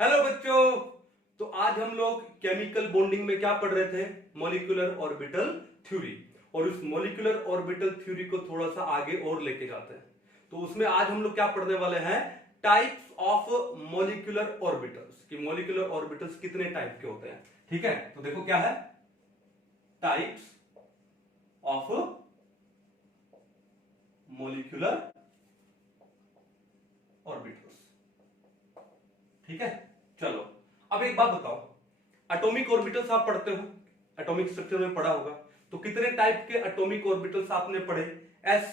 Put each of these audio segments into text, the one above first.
Hello बच्चों। तो आज हम लोग केमिकल बॉन्डिंग में क्या पढ़ रहे थे? Molecular orbital theory. और उस मॉलिक्यूलर ऑर्बिटल थ्योरी को थोड़ा सा आगे और लेके जाते हैं। तो उसमें आज हम लोग क्या पढ़ने वाले हैं? टाइप्स ऑफ मॉलिक्यूलर ऑर्बिटल्स, कि मॉलिक्यूलर ऑर्बिटल्स कितने टाइप के होते हैं। ठीक है, तो देखो क्या है, टाइप्स ऑफ मॉलिक्यूलर ऑर्बिटल्स। ठीक है, चलो अब एक बात बताओ, एटॉमिक ऑर्बिटल्स आप पढ़ते हो, एटॉमिक स्ट्रक्चर में पढ़ा होगा। तो कितने टाइप के एटॉमिक ऑर्बिटल्स आपने पढ़े? S,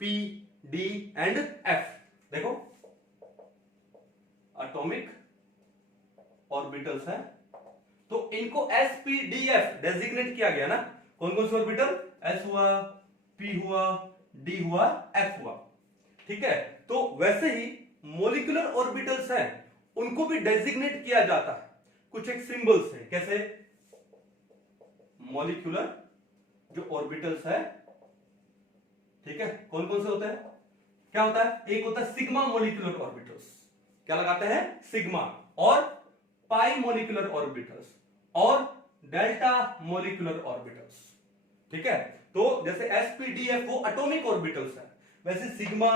P, D and F. देखो एटॉमिक ऑर्बिटल्स है, तो इनको S, P, D, F designate किया गया ना। कौन कौन से ऑर्बिटल? एस हुआ, पी हुआ, डी हुआ, एफ हुआ। ठीक है, तो वैसे ही मॉलिक्यूलर ऑर्बिटल्स हैं, उनको भी डेजिग्नेट किया जाता है, कुछ एक सिंबल्स है। कैसे? मॉलिक्यूलर जो ऑर्बिटल्स है, ठीक है, कौन कौन से होते हैं? क्या होता है? एक होता है सिग्मा मॉलिक्यूलर ऑर्बिटल्स, क्या लगाते हैं? सिग्मा। और पाई मॉलिक्यूलर ऑर्बिटल्स और डेल्टा मॉलिक्यूलर ऑर्बिटल्स। ठीक है, तो जैसे एसपीडीएफ वो एटॉमिक ऑर्बिटल्स है, वैसे sigma,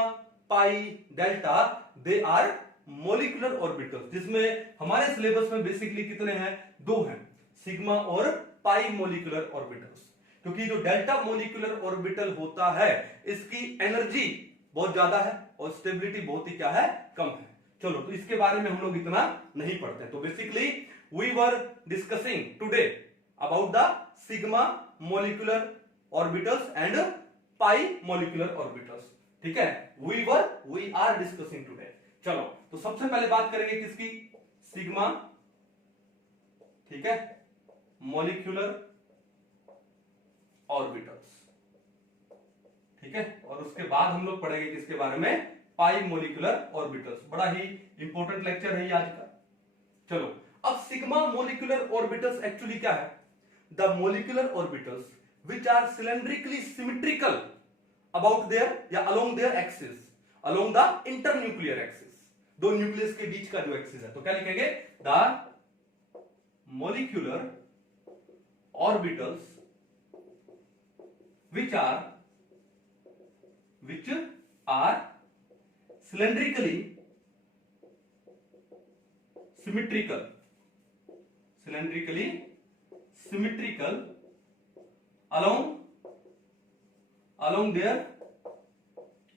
pi, delta they are molecular orbitals, जिसमें हमारे सिलेबस में बेसिकली कितने हैं? दो हैं, सिग्मा और पाई मॉलिक्यूलर ऑर्बिटल्स। क्योंकि जो डेल्टा मॉलिक्यूलर ऑर्बिटल होता है, इसकी एनर्जी बहुत ज्यादा है और स्टेबिलिटी बहुत ही क्या है? कम है। चलो, तो इसके बारे में हम लोग इतना नहीं पढ़ते। तो basically we were discussing today about the sigma molecular orbitals and pi molecular orbitals. ठीक है, वी आर डिस्कसिंग टुडे। चलो, तो सबसे पहले बात करेंगे किसकी? सिग्मा, ठीक है, मॉलिक्यूलर ऑर्बिटल्स। ठीक है, और उसके बाद हम लोग पढ़ेंगे किसके बारे में? पाई मॉलिक्यूलर ऑर्बिटल्स। बड़ा ही इंपॉर्टेंट लेक्चर है ये आज का। चलो, अब सिग्मा मॉलिक्यूलर ऑर्बिटल्स एक्चुअली क्या है? The molecular orbitals which are cylindrically symmetrical about their या along their axis, along the internuclear axis, दो न्यूक्लियस के बीच का जो एक्सिस है। तो क्या लिखेंगे? The molecular orbitals which are cylindrically symmetrical along their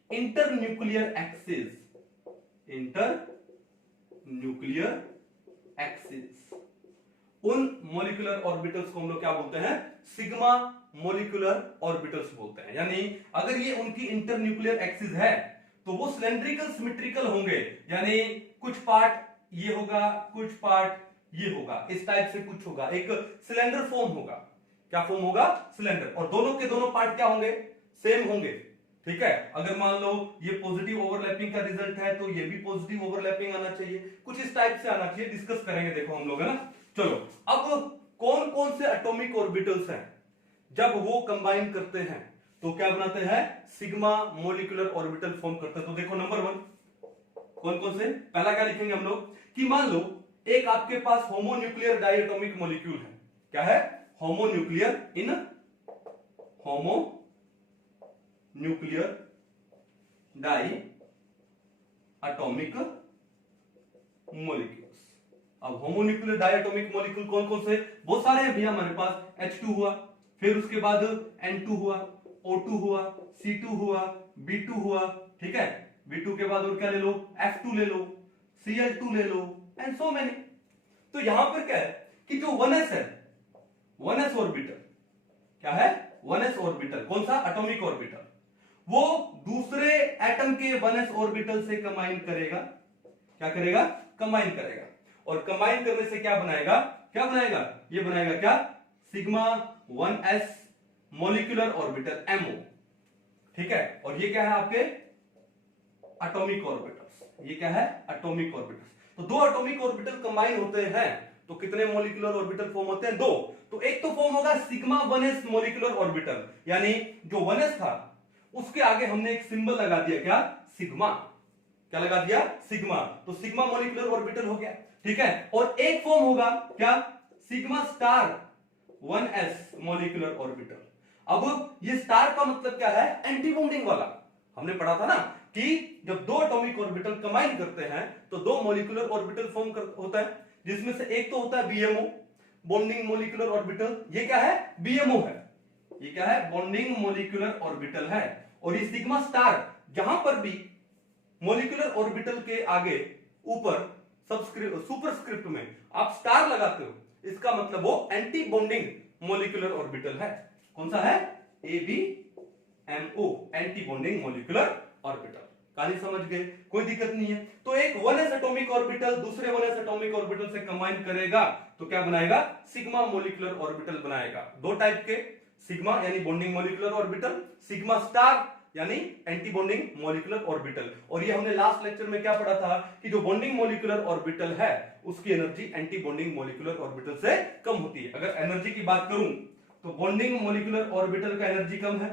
internuclear axis, उन मॉलिक्यूलर ऑर्बिटल्स को हम लोग क्या बोलते हैं? सिग्मा मॉलिक्यूलर ऑर्बिटल्स बोलते हैं। यानी अगर ये उनकी इंटरन्यूक्लियर एक्सिस है तो वो सिलेंड्रिकल सिमेट्रिकल होंगे, यानी कुछ पार्ट ये होगा, कुछ पार्ट ये होगा, इस टाइप से कुछ होगा, एक सिलेंडर फॉर्म होगा। क्या फॉर्म होगा? सिलेंडर। और दोनों के दोनों पार्ट क्या होंगे? सेम होंगे। ठीक है, अगर मान लो ये पॉजिटिव ओवरलैपिंग का रिजल्ट है तो ये भी पॉजिटिव ओवरलैपिंग आना चाहिए, कुछ इस टाइप से आना चाहिए। डिस्कस करेंगे, देखो हम लोग, है ना। चलो, अब कौन कौन से एटॉमिक ऑर्बिटल्स हैं, जब वो कंबाइन करते हैं तो क्या बनाते हैं? सिग्मा मॉलिक्यूलर ऑर्बिटल फॉर्म करते हैं। तो देखो नंबर 1 कौन कौन से? पहला क्या लिखेंगे हम लोग कि मान लो एक आपके पास होमोन्यूक्लियर डायटोमिक मॉलिक्यूल है। क्या है? Homonuclear diatomic molecules. अब होमोन्यूक्लियर डायटोमिक मॉलिक्यूल कौन कौन से? बहुत सारे हैं भैया हमारे पास। H2 हुआ, फिर उसके बाद N2 हुआ, O2 हुआ, C2 हुआ, B2 हुआ। ठीक है, B2 के बाद और क्या ले लो? F2 ले लो, Cl2 ले लो, एंड सो मेनी। तो यहां पर क्या है कि जो 1s है, 1s ऑर्बिटल, क्या है? 1s orbital. कौन सा? Atomic orbital. वो दूसरे एटम के 1s ऑर्बिटल से कंबाइन करेगा। क्या करेगा? कंबाइन करेगा। और कंबाइन करने से क्या बनाएगा? क्या बनाएगा? ये बनाएगा क्या? Sigma 1s molecular orbital, MO। ठीक है, और ये क्या है? आपके एटॉमिक ऑर्बिटल्स। ये क्या है? Atomic orbitals. तो दो एटॉमिक ऑर्बिटल कंबाइन होते हैं तो कितने मॉलिक्यूलर ऑर्बिटल फॉर्म होते हैं? दो। तो एक तो फॉर्म होगा सिग्मा 1s मॉलिक्यूलर ऑर्बिटल, यानी जो 1s था उसके आगे हमने एक सिंबल लगा दिया, क्या? सिग्मा। क्या लगा दिया, सिग्मा। तो सिग्मा मॉलिक्यूलर ऑर्बिटल हो गया, ठीक है। और एक फॉर्म होगा क्या, sigma star 1s molecular orbital. अब ये स्टार का मतलब क्या है, एंटी बॉन्डिंग वाला। हमने पढ़ा था ना कि जब दो एटॉमिक ऑर्बिटल कंबाइन करते हैं तो दो मॉलिक्यूलर ऑर्बिटल फॉर्म होता है, जिसमें से एक तो होता है बीएमओ, बॉन्डिंग मॉलिक्यूलर ऑर्बिटल। ये क्या है, बीएमओ है। ये क्या है, बॉन्डिंग मॉलिक्यूलर ऑर्बिटल है। और ये सिग्मा स्टार, जहां पर भी मॉलिक्यूलर ऑर्बिटल के आगे ऊपर सुपरस्क्रिप्ट में आप स्टार लगाते हो, इसका मतलब वो एंटी बॉन्डिंग मॉलिक्यूलर ऑर्बिटल है। कौन सा है, ABMO, anti bonding molecular orbital. कहानी समझ गए, कोई दिक्कत नहीं है। तो एक 1s एटॉमिक ऑर्बिटल दूसरे 1s एटॉमिक ऑर्बिटल से कंबाइन करेगा तो क्या बनाएगा, सिग्मा मॉलिक्यूलर ऑर्बिटल बनाएगा। दो टाइप के, सिग्मा यानी bonding molecular orbital, sigma star यानी एंटी बॉन्डिंग मॉलिक्यूलर ऑर्बिटल। और ये हमने लास्ट लेक्चर में क्या पढ़ा था कि जो बॉन्डिंग मॉलिक्यूलर ऑर्बिटल है उसकी energy anti bonding molecular orbital से कम होती है। अगर एनर्जी की बात करूं तो बॉन्डिंग मॉलिक्यूलर ऑर्बिटल का एनर्जी कम है,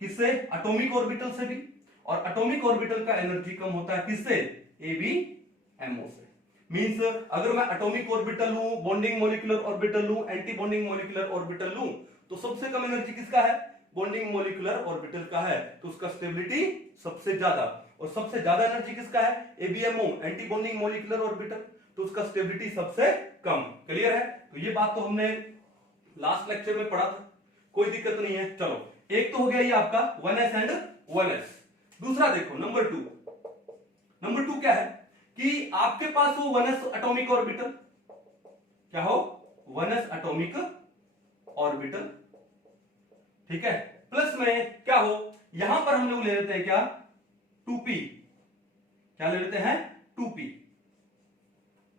किससे, एटॉमिक ऑर्बिटल से भी। और एटॉमिक ऑर्बिटल का एनर्जी कम होता है किससे, ABMO से। मींस अगर मैं एटॉमिक ऑर्बिटल लूं, बॉन्डिंग मॉलिक्यूलर ऑर्बिटल लूं, एंटी बॉन्डिंग मॉलिक्यूलर ऑर्बिटल लूं, तो सबसे कम एनर्जी किसका है, बॉन्डिंग मॉलिक्यूलर ऑर्बिटल का है, तो उसका स्टेबिलिटी सबसे ज्यादा। और सबसे ज्यादा एनर्जी किसका है, ABMO, anti bonding molecular orbital, तो उसका स्टेबिलिटी सबसे कम। क्लियर है। तो ये बात तो हमने लास्ट लेक्चर में पढ़ा था, कोई दिक्कत नहीं है। चलो, एक तो हो गया ये आपका 1s एंड 1s। दूसरा देखो नंबर 2। नंबर 2 क्या है कि आपके पास हो 1s एटॉमिक ऑर्बिटल, क्या हो, 1s एटॉमिक ऑर्बिटल, ठीक है। प्लस में क्या हो, यहां पर हम लोग ले लेते हैं क्या, 2p, क्या ले लेते हैं, 2p,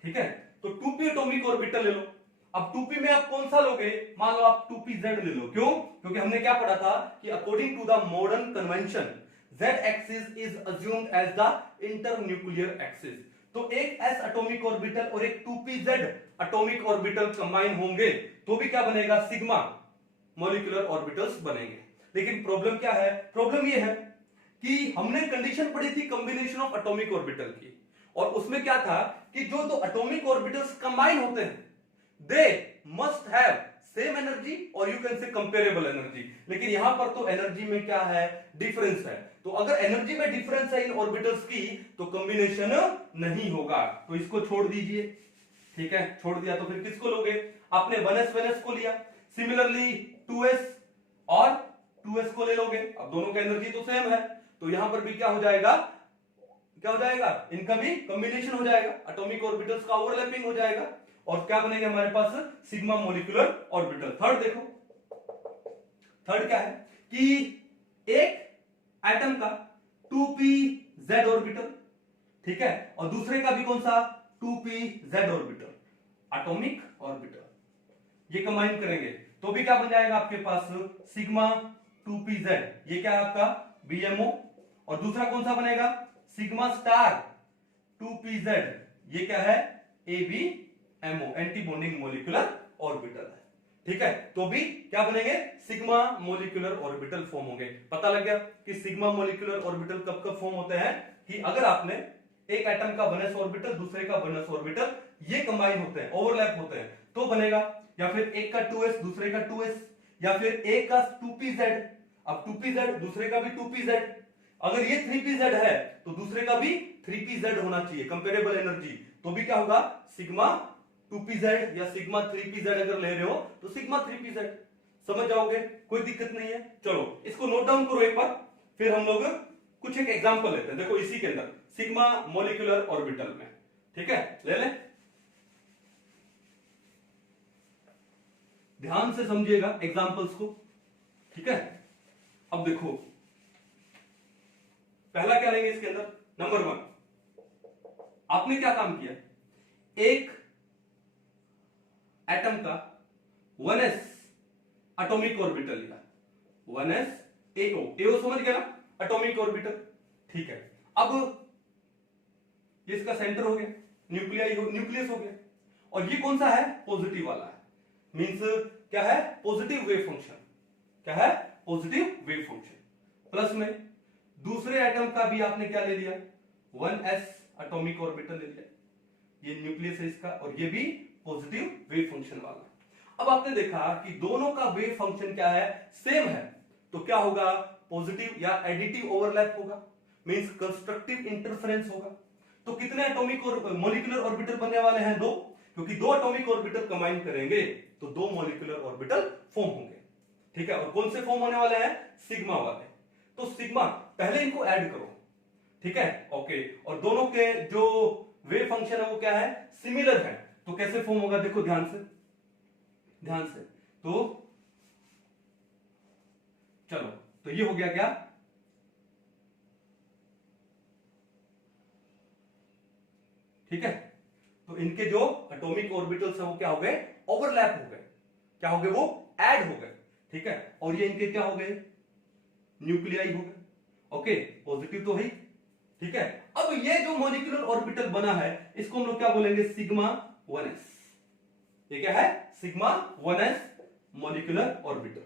ठीक है। तो 2p एटॉमिक ऑर्बिटल ले लो। अब 2p में आप कौन सा लोगे, मान लो आप 2pz ले लो। क्यों, क्योंकि हमने क्या पढ़ा था कि according to the modern convention z axis is assumed as the internuclear axis. तो एक s एटॉमिक ऑर्बिटल और एक 2pz एटॉमिक ऑर्बिटल कंबाइन होंगे तो भी क्या बनेगा, सिग्मा मॉलिक्यूलर ऑर्बिटल्स बनेंगे। लेकिन प्रॉब्लम क्या है, प्रॉब्लम ये है कि हमने कंडीशन पढ़ी थी कॉम्बिनेशन ऑफ एटॉमिक ऑर्बिटल की, और उसमें क्या था कि जो दो एटॉमिक ऑर्बिटल्स कंबाइन होते हैं they must have same energy और you can say comparable energy. लेकिन यहां पर तो एनर्जी में क्या है, डिफरेंस है। तो अगर एनर्जी में डिफरेंस है इन ऑर्बिटल्स की तो कॉम्बिनेशन नहीं होगा, तो इसको छोड़ दीजिए, ठीक है। छोड़ दिया तो फिर किसको लोगे, आपने 1s 1s को लिया, सिमिलरली 2s और 2s को ले लोगे। अब दोनों का एनर्जी तो सेम है, तो यहां पर भी क्या हो जाएगा, क्या हो जाएगा, इनका भी कॉम्बिनेशन हो जाएगा, एटॉमिक ऑर्बिटल्स का ओवरलैपिंग हो जाएगा, और क्या बनेगा हमारे पास, सिग्मा मॉलिक्यूलर ऑर्बिटल। थर्ड देखो, थर्ड क्या है कि एक एटम का 2pz ऑर्बिटल, ठीक है, और दूसरे का भी कौन सा, 2pz ऑर्बिटल, एटॉमिक ऑर्बिटल, ये कंबाइन करेंगे तो भी क्या बन जाएगा आपके पास, सिग्मा 2pz। ये क्या है आपका, BMO। और दूसरा कौन सा बनेगा, सिग्मा स्टार 2pz, ये क्या है, ABMO, anti bonding molecular orbital है, ठीक है। तो भी क्या बनेंगे, सिग्मा मॉलिक्यूलर ऑर्बिटल फॉर्म होंगे। पता लग गया कि सिग्मा मॉलिक्यूलर ऑर्बिटल कब कब फॉर्म होते हैं, कि अगर आपने एक एटम का 1s ऑर्बिटल दूसरे का 1s ऑर्बिटल ये कंबाइन होते हैं, ओवरलैप होते हैं तो बनेगा, या फिर एक का 2s दूसरे का 2s, या फिर एक का 2pz, अब 2pz दूसरे का भी 2pz, अगर ये 3pz है तो दूसरे का भी 3pz होना चाहिए, कंपेरेबल एनर्जी, तो भी क्या होगा, सिग्मा 2pz या सिग्मा 3pz अगर ले रहे हो तो सिग्मा 3pz। समझ जाओगे, कोई दिक्कत नहीं है। चलो इसको नोट डाउन करो एक बार, फिर हम लोग कुछ एक एग्जांपल लेते हैं। देखो इसी के अंदर सिग्मा मॉलिक्यूलर ऑर्बिटल में, ठीक है, ले लें, ध्यान से समझिएगा एग्जांपल्स को, ठीक है। अब देखो पहला क्या लेंगे इसके अंदर, नंबर 1, आपने क्या काम किया, एक एटम का 1s एटॉमिक ऑर्बिटल लिया, 1s AO समझ गया ना, एटॉमिक ऑर्बिटल, ठीक है। अब ये इसका सेंटर हो गया, न्यूक्लियस हो गया, और ये कौन सा है, पॉजिटिव वाला है, मींस क्या है, पॉजिटिव वेव फंक्शन, क्या है, पॉजिटिव वेव फंक्शन। प्लस में दूसरे एटम का भी आपने क्या ले लिया, 1s एटॉमिक ऑर्बिटल ले लिया, ये न्यूक्लियस है इसका, और ये भी पॉजिटिव वेव फंक्शन वाला। अब आपने देखा कि दोनों का वेव फंक्शन क्या है, सेम है, तो क्या होगा, पॉजिटिव या एडिटिव ओवरलैप होगा, मींस कंस्ट्रक्टिव इंटरफेरेंस होगा। तो कितने एटॉमिक और मॉलिक्यूलर ऑर्बिटल बनने वाले हैं, दो, क्योंकि दो एटॉमिक ऑर्बिटल कंबाइन करेंगे तो दो मॉलिक्यूलर ऑर्बिटल फॉर्म होंगे, ठीक है। और कौन से फॉर्म होने वाले हैं, सिग्मा वाले। तो सिग्मा, पहले इनको ऐड करो, ठीक है, ओके। और दोनों के जो वेव फंक्शन है वो क्या है, सिमिलर है, तो कैसे फॉर्म होगा, देखो ध्यान से, ध्यान से। तो चलो, तो ये हो गया क्या, ठीक है। तो इनके जो एटॉमिक ऑर्बिटल्स है वो क्या हो गए, ओवरलैप हो गए, क्या हो गए, वो ऐड हो गए, ठीक है। और ये इनके क्या हो गए, न्यूक्लियाई हो गए, ओके, पॉजिटिव तो है, ठीक है। अब ये जो मॉलिक्यूलर ऑर्बिटल बना है इसको हम लोग क्या बोलेंगे, सिग्मा 1s। ये क्या है, सिग्मा 1s मॉलिक्यूलर ऑर्बिटल।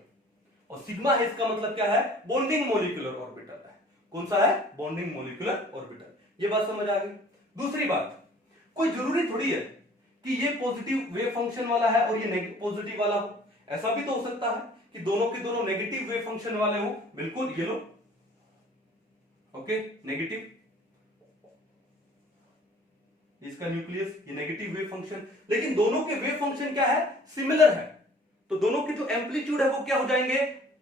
और सिग्मा एस का मतलब क्या है, बॉन्डिंग मॉलिक्यूलर ऑर्बिटल है। कौन सा है, बॉन्डिंग मॉलिक्यूलर ऑर्बिटल। ये बात समझ आ गई। दूसरी बात, कोई जरूरी थोड़ी है कि ये पॉजिटिव वेव फंक्शन वाला है और ये पॉजिटिव वाला हो, ऐसा भी तो हो सकता है कि दोनों के दोनों नेगेटिव वेव फंक्शन वाले हो। बिल्कुल, ये लो, ओके, नेगेटिव, इसका न्यूक्लियस, ये नेगेटिव वेव फंक्शन, लेकिन दोनों के वेव फंक्शन क्या है, सिमिलर है, तो दोनों के जो एम्पलीट्यूड है वो क्या हो जाएंगे,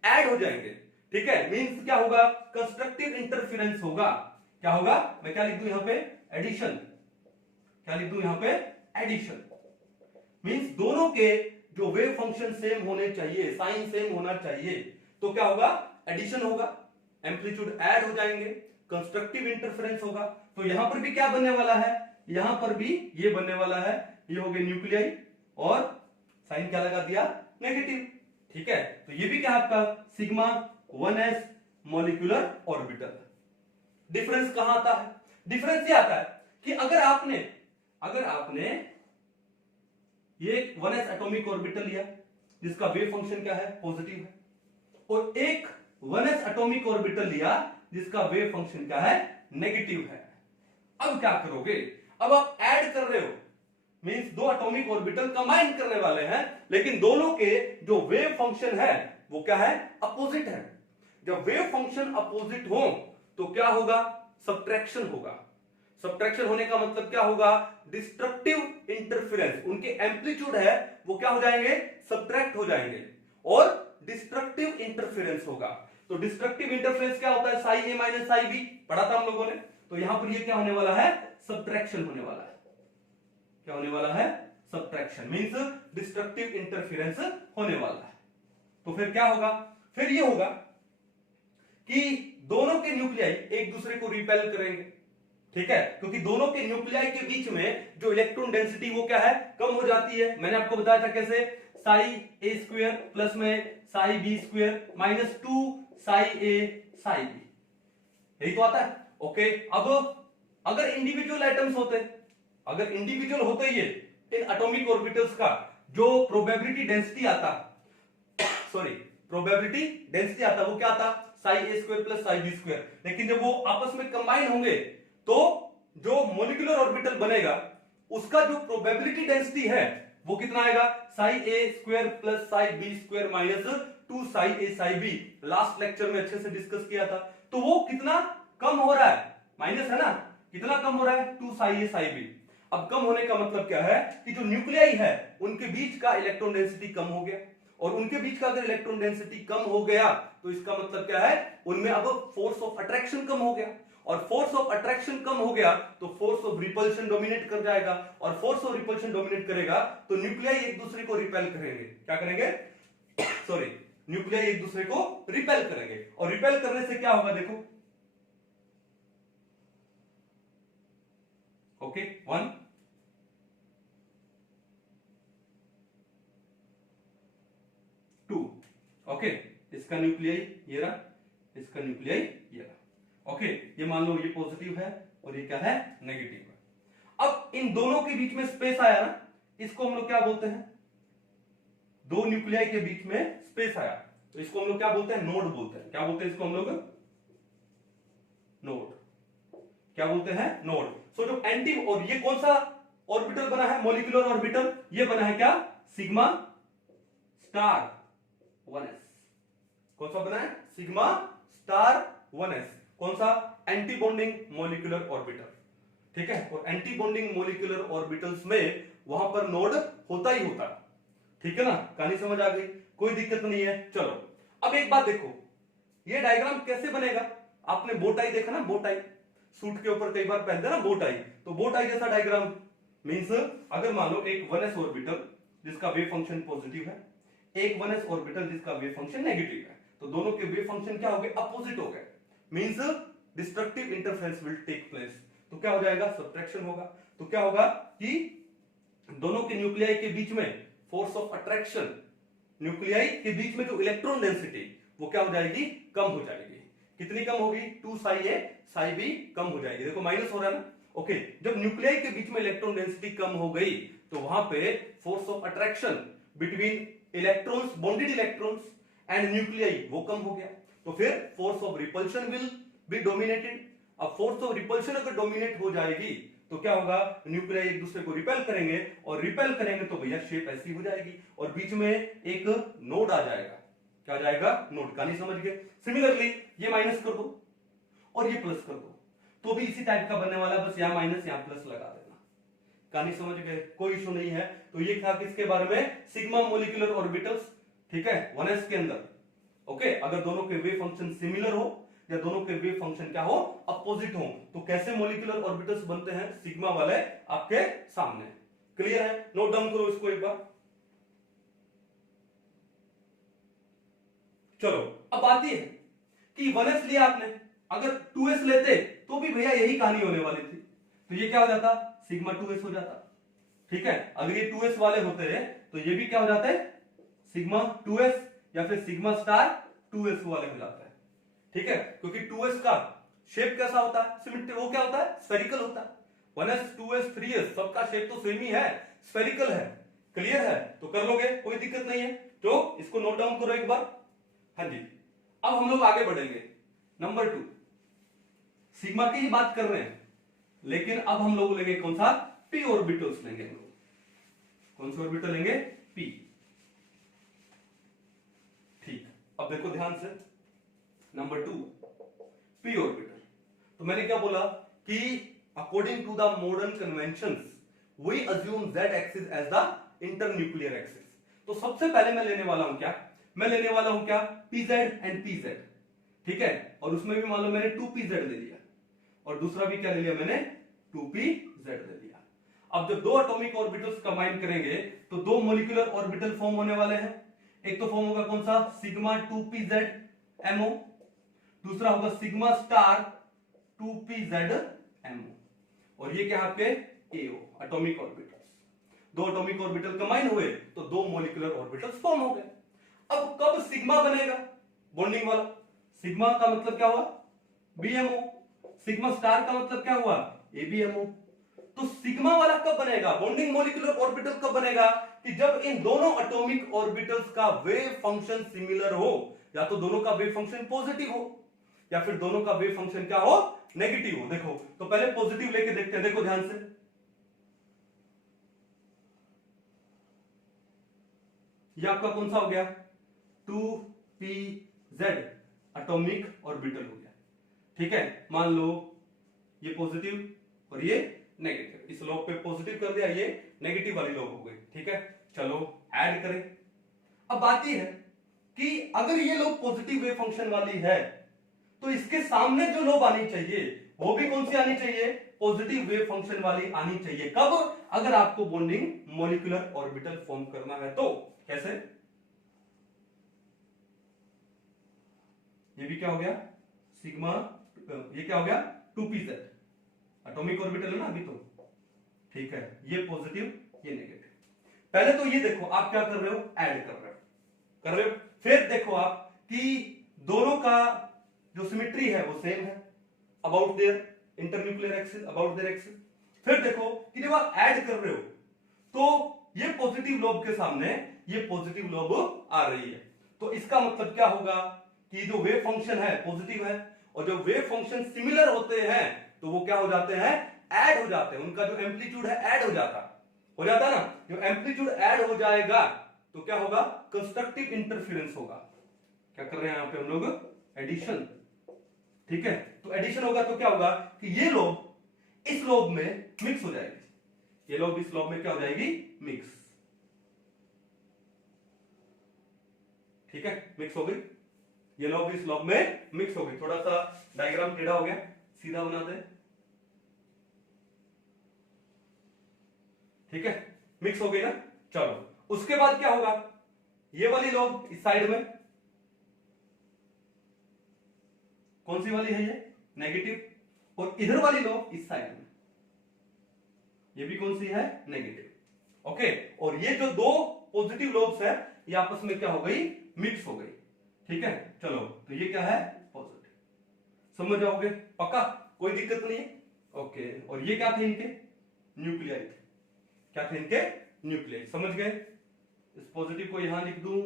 ऐड हो जाएंगे, ठीक है। मींस क्या होगा, कंस्ट्रक्टिव इंटरफेरेंस होगा। क्या होगा, मैं क्या लिख दूं यहां पे, एडिशन, क्या लिख दूं यहां पे, एडिशन। मींस दोनों के जो वेव फंक्शन सेम होने चाहिए, साइन सेम होना चाहिए, तो क्या होगा, एडिशन होगा, एम्पलीट्यूड ऐड हो जाएंगे, कंस्ट्रक्टिव इंटरफेरेंस होगा। तो यहां पर भी क्या बनने वाला है, यहां पर भी ये बनने वाला है, ये हो गए न्यूक्लियाई, और साइन क्या लगा दिया, नेगेटिव, ठीक है। तो ये भी क्या आपका sigma 1s molecular orbital. Difference कहां आता है, डिफरेंस ये आता है कि अगर आपने ये 1s एटॉमिक ऑर्बिटल लिया जिसका वेव फंक्शन क्या है, पॉजिटिव है, और एक 1s एटॉमिक ऑर्बिटल लिया जिसका वेव फंक्शन क्या है, नेगेटिव है। अब क्या करोगे, अब आप ऐड कर रहे हो, मींस दो एटॉमिक ऑर्बिटल कंबाइन करने वाले हैं, लेकिन दोनों के जो वेव फंक्शन है वो क्या है, अपोजिट है। जब वेव फंक्शन अपोजिट हो तो क्या होगा, सब्ट्रैक्शन होगा। सब्ट्रैक्शन होने का मतलब क्या होगा, डिस्ट्रक्टिव इंटरफेरेंस, उनके एम्पलीट्यूड है वो क्या हो जाएंगे, सब्ट्रैक्ट हो जाएंगे, और डिस्ट्रक्टिव इंटरफेरेंस होगा। तो डिस्ट्रक्टिव इंटरफेरेंस क्या होता है, साई ए माइनस साई बी, पढ़ा था हम लोगों ने। तो यहां पर ये क्या होने वाला है, सब्ट्रैक्शन होने वाला है। क्या होने वाला है, सब्ट्रैक्शन, मींस डिस्ट्रक्टिव इंटरफेरेंस होने वाला है। तो फिर क्या होगा, फिर ये होगा कि दोनों के न्यूक्लियाई एक दूसरे को रिपेल करेंगे, ठीक है, क्योंकि दोनों के न्यूक्लियाई के बीच में जो इलेक्ट्रॉन डेंसिटी वो क्या है, कम हो जाती है। मैंने आपको बताया था कैसे, साई ए स्क्वायर प्लस में psi B square minus 2 psi A psi B, यही तो आता है, ओके। अब अगर इंडिविजुअल एटम्स होते, अगर इंडिविजुअल होते ये इन एटॉमिक ऑर्बिटल्स का जो प्रोबेबिलिटी डेंसिटी आता, सॉरी प्रोबेबिलिटी डेंसिटी आता, वो क्या आता, psi A square plus psi B square. लेकिन जब वो आपस में कंबाइन होंगे तो जो मॉलिक्यूलर ऑर्बिटल बनेगा उसका जो प्रोबेबिलिटी डेंसिटी है वो कितना आएगा, psi A square plus psi B square minus 2 psi A psi B. Last lecture में अच्छे से डिस्कस किया था। तो वो कितना कम हो रहा है, माइनस है ना, कितना कम हो रहा है, 2 साई ए साई बी। अब कम होने का मतलब क्या है कि जो न्यूक्लियाई है उनके बीच का इलेक्ट्रॉन डेंसिटी कम हो गया, और उनके बीच का अगर इलेक्ट्रॉन डेंसिटी कम हो गया तो इसका मतलब क्या है, उनमें अब फोर्स ऑफ अट्रैक्शन कम हो गया, और फोर्स ऑफ अट्रैक्शन कम हो गया तो फोर्स ऑफ रिपल्शन डोमिनेट कर जाएगा, और फोर्स ऑफ रिपल्शन डोमिनेट करेगा तो न्यूक्लियाई एक दूसरे को रिपेल करेंगे। क्या करेंगे, सॉरी, न्यूक्लियाई एक दूसरे को रिपेल करेंगे, और रिपेल करने से क्या होगा, देखो, ओके, 1 2, ओके, इसका न्यूक्लियाई ये रहा, इसका न्यूक्लियाई ये रहा, ओके। ये मान लो ये पॉजिटिव है और ये क्या है, नेगेटिव है। अब इन दोनों के बीच में स्पेस आया ना, इसको हम लोग क्या बोलते हैं, दो न्यूक्लियाई के बीच में स्पेस आया तो इसको हम लोग क्या बोलते हैं, नोड बोलते हैं। क्या बोलते हैं इसको हम लोग, नोड। क्या बोलते हैं, नोड। सो जो एंटी, और ये कौन सा ऑर्बिटल बना है, मॉलिक्यूलर ऑर्बिटल, ये बना है क्या, सिग्मा स्टार 1s। कौन सा बना है, सिग्मा स्टार 1s। कौन सा, एंटी बॉन्डिंग मॉलिक्यूलर ऑर्बिटल, ठीक है। और एंटी बॉन्डिंग मॉलिक्यूलर ऑर्बिटल्स में वहां पर नोड होता ही होता, ठीक है ना, कहानी समझ आ गई, कोई दिक्कत नहीं है। चलो अब एक बात देखो, ये डायग्राम कैसे बनेगा, आपने बो टाई देखा ना, बो टाई, सूट के ऊपर कई बार पहनते हैं ना बो टाई, तो बो टाई जैसा डायग्राम मींस, अगर मान लो एक 1s ऑर्बिटल जिसका वेव फंक्शन पॉजिटिव है, एक 1s ऑर्बिटल जिसका वेव फंक्शन नेगेटिव है, तो दोनों के वेव फंक्शन क्या हो गए, अपोजिट हो गए, means destructive interference will take place. तो क्या हो जाएगा, सब्ट्रैक्शन होगा। तो क्या होगा कि दोनों के न्यूक्लियाई के बीच में फोर्स ऑफ अट्रैक्शन, न्यूक्लियाई के बीच में जो इलेक्ट्रॉन डेंसिटी, वो क्या हो जाएगी, कम हो जाएगी। कितनी कम होगी, 2 साई ए साई बी कम हो जाएगी। देखो माइनस हो रहा है ना, ओके। जब न्यूक्लियाई के बीच में इलेक्ट्रॉन डेंसिटी कम हो गई तो वहां पे force of attraction between electrons, bonded electrons and nuclei, वो कम हो गया। तो फिर force of repulsion will be dominated. अब फोर्स ऑफ रिपल्शन अगर डोमिनेट हो जाएगी तो क्या होगा, न्यूक्लियाई एक दूसरे को रिपेल करेंगे, और रिपेल करेंगे तो भैया शेप ऐसी हो जाएगी, और बीच में एक नोड आ जाएगा। क्या आ जाएगा, नोड। कहानी समझ गए। सिमिलरली ये माइनस कर दो और ये प्लस कर दो, तो भी इसी टाइप का बनने वाला, बस यहां माइनस यहां प्लस लगा देना। कहानी समझ गए, कोई इशू नहीं है। तो ये था किसके बारे में, सिग्मा मोलिकुलर ऑर्बिटल्स, ठीक है, 1s के अंदर, ओके। अगर दोनों के वेव फंक्शन सिमिलर हो या दोनों के वेव फंक्शन क्या हो, अपोजिट हो, तो कैसे मोलिकुलर ऑर्बिटल्स बनते हैं, सिग्मा वाले आपके सामने। क्लियर है, नोट डाउन करो इसको एक बार। चलो अब आती है कि 1s लिया आपने, अगर 2s लेते तो भी भैया यही कहानी होने वाली थी। तो ये क्या हो जाता, सिग्मा 2s हो जाता, ठीक है। अगर ये 2s वाले होते तो ये भी क्या हो जाता है, सिग्मा 2s, या फिर सिग्मा स्टार 2s वाले हो जाता है, ठीक है। क्योंकि 2s का शेप कैसा होता है, सिमेट्रिक, वो क्या होता है, स्फेरिकल होता है। 1s 2s 3s सबका शेप तो सेम ही है, स्फेरिकल है। क्लियर है, तो कर लोगे, कोई दिक्कत नहीं है। तो इसको नोट डाउन करो एक बार। हाँ जी, अब हम लोग आगे बढ़ेंगे। नंबर 2, सिग्मा की ही बात कर रहे हैं, लेकिन अब हम लोग लेंगे कौन सा, पी ऑर्बिटल्स लेंगे हम लोग। कौन से ऑर्बिटल लेंगे, पी। ठीक, अब देखो ध्यान से, नंबर 2 पी ऑर्बिटल। तो मैंने क्या बोला कि according to the modern conventions we assume z axis as the internuclear axis. तो सबसे पहले मैं लेने वाला हूं क्या, मैं लेने वाला हूं क्या, pz एंड pz, ठीक है। और उसमें भी मान लो मैंने 2pz ले लिया, और दूसरा भी क्या ले लिया मैंने, 2pz ले लिया। अब जब दो एटॉमिक ऑर्बिटल्स कंबाइन करेंगे तो दो मॉलिक्यूलर ऑर्बिटल फॉर्म होने वाले हैं। एक तो फॉर्म होगा कौन सा, सिग्मा 2pz MO, दूसरा होगा सिग्मा स्टार 2pz MO, और ये क्या है आपके AO, एटॉमिक ऑर्बिटल्स। दो एटॉमिक ऑर्बिटल कंबाइन हुए तो दो मॉलिक्यूलर ऑर्बिटल्स फॉर्म हो गए। अब कब सिग्मा बनेगा, बॉन्डिंग वाला, सिग्मा का मतलब क्या हुआ, BMO, सिग्मा स्टार का मतलब क्या हुआ, ABMO। तो सिग्मा वाला कब बनेगा, बॉन्डिंग मॉलिक्यूलर ऑर्बिटल कब बनेगा, कि जब इन दोनों एटॉमिक ऑर्बिटल्स का वेव फंक्शन सिमिलर हो, या तो दोनों का वेव फंक्शन पॉजिटिव हो या फिर दोनों का वेव फंक्शन क्या हो, नेगेटिव हो। देखो तो पहले पॉजिटिव लेके देखते हैं, देखो ध्यान से, ये आपका कौन सा हो गया, 2pz एटॉमिक ऑर्बिटल हो गया, ठीक है। मान लो ये पॉजिटिव और ये नेगेटिव, इस लॉग पे पॉजिटिव कर दिया, ये नेगेटिव वाली लॉग हो गई, ठीक है। चलो ऐड करें। अब बात ये है कि अगर ये लॉग पॉजिटिव वेव फंक्शन वाली है तो इसके सामने जो लॉग आनी चाहिए वो भी कौन सी आनी चाहिए, पॉजिटिव वेव फंक्शन वाली आनी चाहिए। कब, अगर आपको बॉन्डिंग मॉलिक्यूलर ऑर्बिटल फॉर्म करना है तो। कैसे, ये भी क्या हो गया, सिग्मा, ये क्या हो गया 2pz, एटॉमिक ऑर्बिटल है ना अभी तो, ठीक है। ये पॉजिटिव ये नेगेटिव। पहले तो ये देखो आप क्या कर रहे हो, ऐड कर रहे हो। फिर देखो आप कि दोनों का जो सिमेट्री है वो सेम है, about their internuclear axis, about their axis. फिर देखो कि जब आप ऐड कर रहे हो तो ये पॉजिटिव लोब के सामने ये पॉजिटिव लोब आ रही है, तो इसका मतलब क्या होगा कि जो वेव फंक्शन है पॉजिटिव है, और जब वेव फंक्शन सिमिलर होते हैं तो वो क्या हो जाते हैं, ऐड हो जाते हैं, उनका जो एम्पलीट्यूड है ऐड हो जाता है ना। जो एम्पलीट्यूड ऐड हो जाएगा तो क्या होगा, कंस्ट्रक्टिव इंटरफेरेंस होगा। क्या कर रहे हैं यहां पे हम लोग, एडिशन, ठीक है। तो एडिशन होगा तो क्या होगा कि ये लोब इस लोब में मिक्स हो जाएगी, ये लोब इस लोब में क्या हो जाएगी, मिक्स, ठीक है, मिक्स हो गई, ये लोब इस लोब में मिक्स हो गई। थोड़ा सा डायग्राम टेढ़ा हो गया, सीधा बना दे, ठीक है, मिक्स हो गई ना। चलो उसके बाद क्या होगा, ये वाली लोब इस साइड में, कौन सी वाली है ये, नेगेटिव, और इधर वाली लोब इस साइड में, ये भी कौन सी है, नेगेटिव, ओके। और ये जो दो पॉजिटिव लोब्स है ये आपस में क्या हो गई, मिक्स हो गई, ठीक है। चलो तो ये क्या है, पॉजिटिव, समझ जाओगे, पक्का, कोई दिक्कत नहीं है, ओके। और ये क्या थे इनके, न्यूक्लियाई थे, क्या थे इनके, न्यूक्लियाई, समझ गए। इस पॉजिटिव को यहां लिख दूं,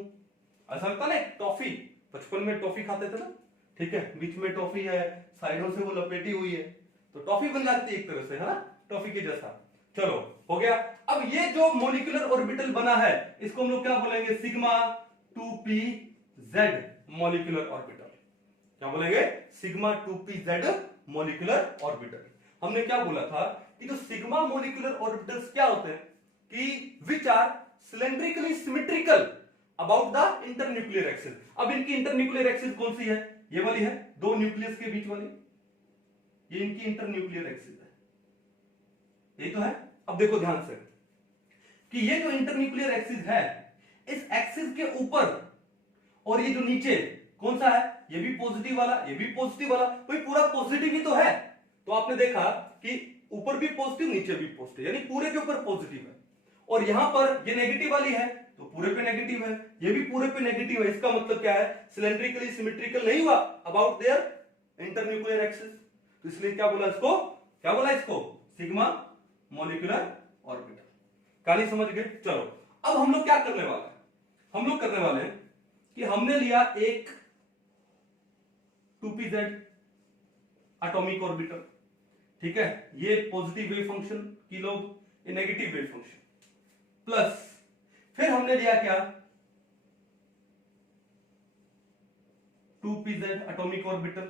ऐसा लगता ना टॉफी, बचपन में टॉफी खाते थे ना, ठीक है, बीच में टॉफी है, साइडों से वो लपेटी हुई है, तो टॉफी बन जाती है एक तरह से, है ना, टॉफी के जैसा। चलो हो गया। अब ये जो मॉलिक्यूलर ऑर्बिटल बना है इसको हम लोग क्या बोलेंगे, सिग्मा 2pz मॉलिक्यूलर ऑर्बिटल, क्या बोलेंगे, सिग्मा 2pz मॉलिक्यूलर ऑर्बिटल। हमने क्या बोला था कि जो सिग्मा मॉलिक्यूलर ऑर्बिटल्स क्या होते हैं कि which are cylindrically symmetrical about the internuclear axis. अब इनकी इंटरन्यूक्लियर एक्सिस कौन सी है, ये वाली है, दो न्यूक्लियस के बीच वाली, ये इनकी इंटरन्यूक्लियर एक्सिस है, यही तो है। अब देखो ध्यान से कि ये जो इंटरन्यूक्लियर एक्सिस है, इस एक्सिस के ऊपर और ये जो नीचे कौन सा है, ये भी पॉजिटिव वाला, ये भी पॉजिटिव वाला, भाई पूरा पॉजिटिव ही तो है। तो आपने देखा कि ऊपर भी पॉजिटिव नीचे भी पॉजिटिव, यानी पूरे के ऊपर पॉजिटिव है, और यहां पर ये नेगेटिव वाली है तो पूरे पे नेगेटिव है, ये भी पूरे पे नेगेटिव है। इसका मतलब क्या है, सिलेंड्रिकली सिमेट्रिकल नहीं हुआ अबाउट देयर इंटरन्यूक्लियर एक्सिस, तो इसलिए क्या बोला इसको, क्या बोला इसको, सिग्मा मॉलिक्यूलर ऑर्बिटल। कहानी समझ गए। चलो अब हम लोग क्या करने वाले हैं, हम लोग करने वाले हैं कि हमने लिया एक 2pz एटॉमिक ऑर्बिटल, ठीक है, ये पॉजिटिव वेव फंक्शन की लोग, ये नेगेटिव वेव फंक्शन, प्लस फिर हमने लिया क्या, 2pz एटॉमिक ऑर्बिटल,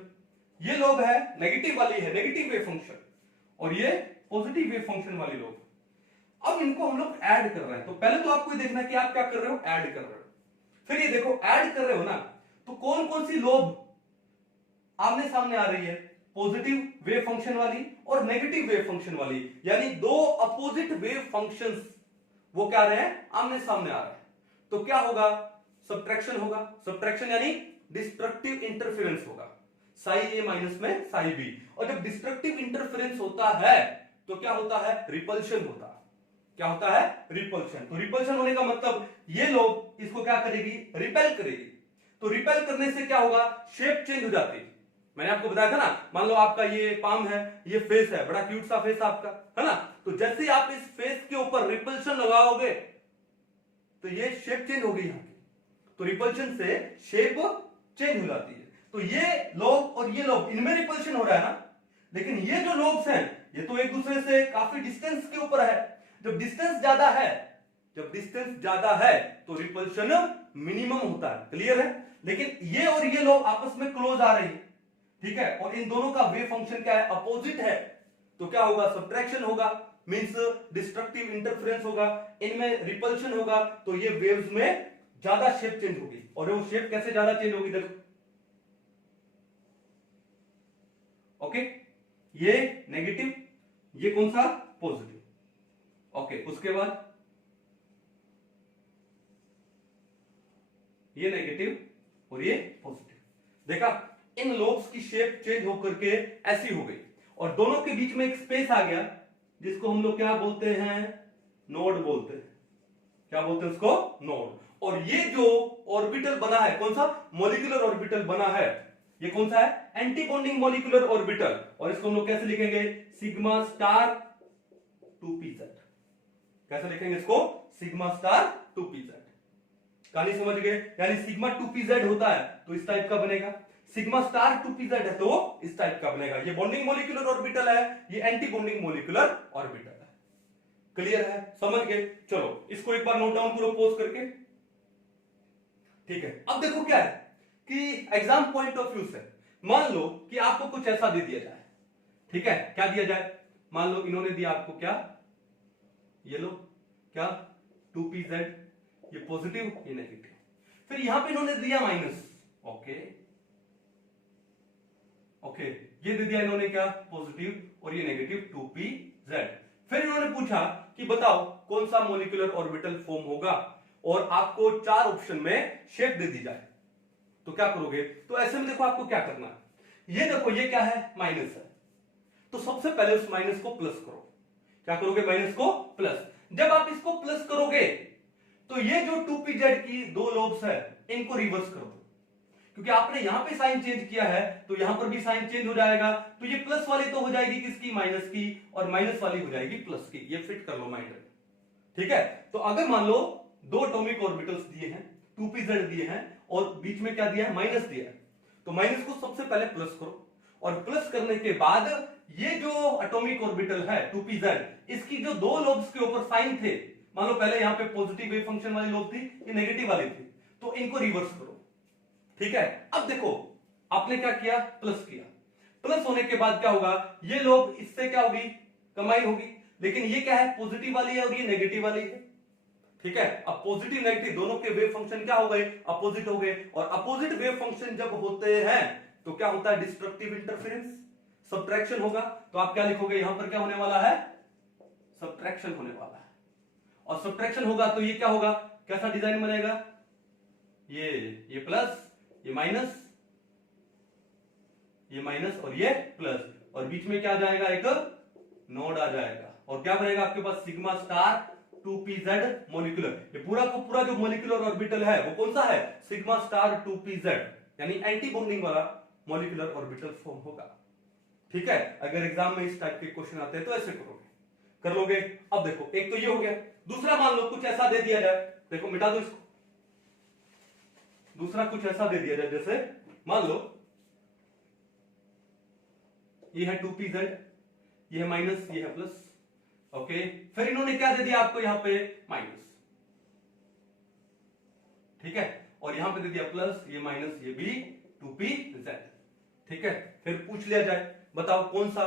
ये लोग है नेगेटिव वाली है, नेगेटिव वेव फंक्शन, और ये पॉजिटिव वेव फंक्शन वाली लोग। अब इनको हम लोग ऐड कर रहे हैं, तो पहले तो आपको देखना है कि आप क्या कर रहे हो, ऐड कर रहे हो। फिर ये देखो ऐड कर रहे हो ना, तो कौन कौन सी लोब आमने सामने आ रही है, पॉजिटिव वेव फंक्शन वाली और नेगेटिव वेव फंक्शन वाली, यानी दो अपोजिट वेव फंक्शंस वो क्या आ रहे हैं, आमने सामने आ रहे हैं। तो क्या होगा, सब्ट्रैक्शन होगा, सब्ट्रैक्शन यानी डिस्ट्रक्टिव इंटरफेरेंस होगा, साई ए माइनस में साई बी। और जब डिस्ट्रक्टिव इंटरफेरेंस होता है तो क्या होता है, रिपल्शन होता है। क्या होता है, रिपल्शन। तो रिपल्शन होने का मतलब ये लोग इसको क्या करेगी, रिपेल करेगी। तो रिपेल करने से क्या होगा, शेप चेंज हो जाती है। मैंने आपको बताया था ना, मान लो आपका ये पाम है, ये फेस है, बड़ा क्यूट सा फेस आपका, है ना, तो जैसे ही आप इस फेस के ऊपर रिपल्शन लगाओगे तो ये शेप चेंज होगी यहां की, तो रिपल्शन से शेप चेंज हो जाती है। तो ये लोब और ये लोब, इनमें रिपल्शन हो रहा है ना, लेकिन ये जो लोब्स हैं ये तो एक दूसरे से काफी डिस्टेंस के ऊपर है। जब डिस्टेंस ज्यादा है, जब डिस्टेंस ज्यादा है तो रिपल्शन मिनिमम होता है, क्लियर है। लेकिन ये और ये लोग आपस में क्लोज आ रही है, ठीक है, और इन दोनों का वेव फंक्शन क्या है, अपोजिट है, तो क्या होगा, सब्ट्रैक्शन होगा, मींस डिस्ट्रक्टिव इंटरफेरेंस होगा, इनमें रिपल्शन होगा, तो ये वेव्स में ज्यादा शेप चेंज होगी। और वो शेप कैसे ज्यादा चेंज होगी, देखो, ओके, ये नेगेटिव, ये कौन सा, पॉजिटिव, ओके, उसके बाद ये नेगेटिव और ये पॉजिटिव। देखा, इन लोब्स की शेप चेंज होकर के ऐसी हो गई, और दोनों के बीच में एक स्पेस आ गया जिसको हम लोग क्या बोलते हैं, नोड बोलते हैं। क्या बोलते हैं उसको, नोड। और ये जो ऑर्बिटल बना है, कौन सा, मॉलिक्यूलर ऑर्बिटल बना है, ये कौन सा है, एंटी बॉन्डिंग मॉलिक्यूलर ऑर्बिटल। और इसको हम लोग कैसे लिखेंगे, सिग्मा स्टार 2pz। कैसे लिखेंगे इसको, सिग्मा स्टार 2pz। कहानी समझ गए, यानी सिग्मा 2pz होता है तो इस टाइप का बनेगा। सिग्मा स्टार 2pz है तो इस टाइप का बनेगा। ये बॉन्डिंग मॉलिक्यूलर ऑर्बिटल है, ये एंटी बॉन्डिंग मॉलिक्यूलर ऑर्बिटल है। क्लियर है, समझ गए? चलो इसको एक बार नोट डाउन करो पोज करके। ठीक है, अब देखो क्या है कि एग्जाम पॉइंट ऑफ व्यू से मान लो कि आपको कुछ ऐसा दे दिया जाए। ठीक है, क्या दिया जाए? मान लो इन्होंने दिया आपको क्या, ये लो क्या 2pz, ये पॉजिटिव ये नेगेटिव, फिर यहां पे इन्होंने दिया माइनस। ओके ओके, ये दे दिया इन्होंने क्या, पॉजिटिव और ये नेगेटिव 2pz। फिर इन्होंने पूछा कि बताओ कौन सा मॉलिक्यूलर ऑर्बिटल फॉर्म होगा, और आपको 4 ऑप्शन में शेप दे दी जाए तो क्या करोगे? तो ऐसे में देखो आपको क्या करना है, ये देखो ये क्या है, माइनस है, तो सबसे पहले उस माइनस को प्लस करो। क्या करोगे? माइनस को प्लस। जब आप इसको प्लस करोगे तो ये जो 2pz की 2 लोब्स है इनको रिवर्स कर दो, क्योंकि आपने यहां पे साइन चेंज किया है तो यहां पर भी साइन चेंज हो जाएगा, तो ये प्लस वाली तो हो जाएगी किसकी, माइनस की, और माइनस वाली हो जाएगी प्लस की। ये फिट कर लो माइंड में। ठीक है, तो अगर मान लो 2 एटॉमिक ऑर्बिटल्स दिए हैं, 2pz दिए हैं और बीच में क्या दिया है, माइनस दिया है, तो माइनस को सबसे पहले प्लस करो, और प्लस करने के बाद ये जो एटॉमिक ऑर्बिटल है 2pz, इसकी जो 2 लोब्स के ऊपर साइन थे, मान लो पहले यहां पे पॉजिटिव वेव फंक्शन वाली लोब थी, ये नेगेटिव वाली थी, तो इनको रिवर्स करो। ठीक है, अब देखो आपने क्या किया, प्लस किया। प्लस होने के बाद क्या होगा, ये लोब इससे क्या होगी, कंबाइन होगी, लेकिन ये क्या है, पॉजिटिव वाली है और ये नेगेटिव वाली है। ठीक है, अब पॉजिटिव नेगेटिव दोनों के वेव फंक्शन क्या हो गए, अपोजिट हो गए, और अपोजिट वेव फंक्शन जब होते हैं तो क्या होता है, डिस्ट्रक्टिव इंटरफेरेंस, सब्ट्रैक्शन होगा। तो आप क्या लिखोगे, यहां पर क्या होने वाला है, सब्ट्रैक्शन होने वाला है, और सब्ट्रैक्शन होगा तो ये क्या होगा, कैसा डिजाइन बनेगा, ये प्लस, ये माइनस, ये माइनस और ये प्लस, और बीच में क्या आ जाएगा, एक नोड आ जाएगा, और क्या बनेगा आपके पास, सिग्मा स्टार 2pz मॉलिक्यूलर। ये पूरा का पूरा जो मॉलिक्यूलर ऑर्बिटल है वो कौन सा है, सिग्मा स्टार 2pz, यानी एंटी बॉन्डिंग वाला मॉलिक्यूलर ऑर्बिटल फॉर्म होगा। ठीक है, अगर एग्जाम में इस टाइप के क्वेश्चन आते हैं तो ऐसे करोगे, कर लोगे। अब देखो एक तो ये हो गया, दूसरा मान लो कुछ ऐसा दे दिया जाए, देखो मिटा दो इसको, दूसरा कुछ ऐसा दे दिया जाए, जैसे मान लो ये है 2pz, ये है माइनस, ये है प्लस। ओके, फिर इन्होंने क्या दे दिया आपको, यहां पे माइनस। ठीक है, और यहां पे दे दिया प्लस, ये माइनस, ये भी 2pz। ठीक है, फिर पूछ लिया जाए बताओ कौन सा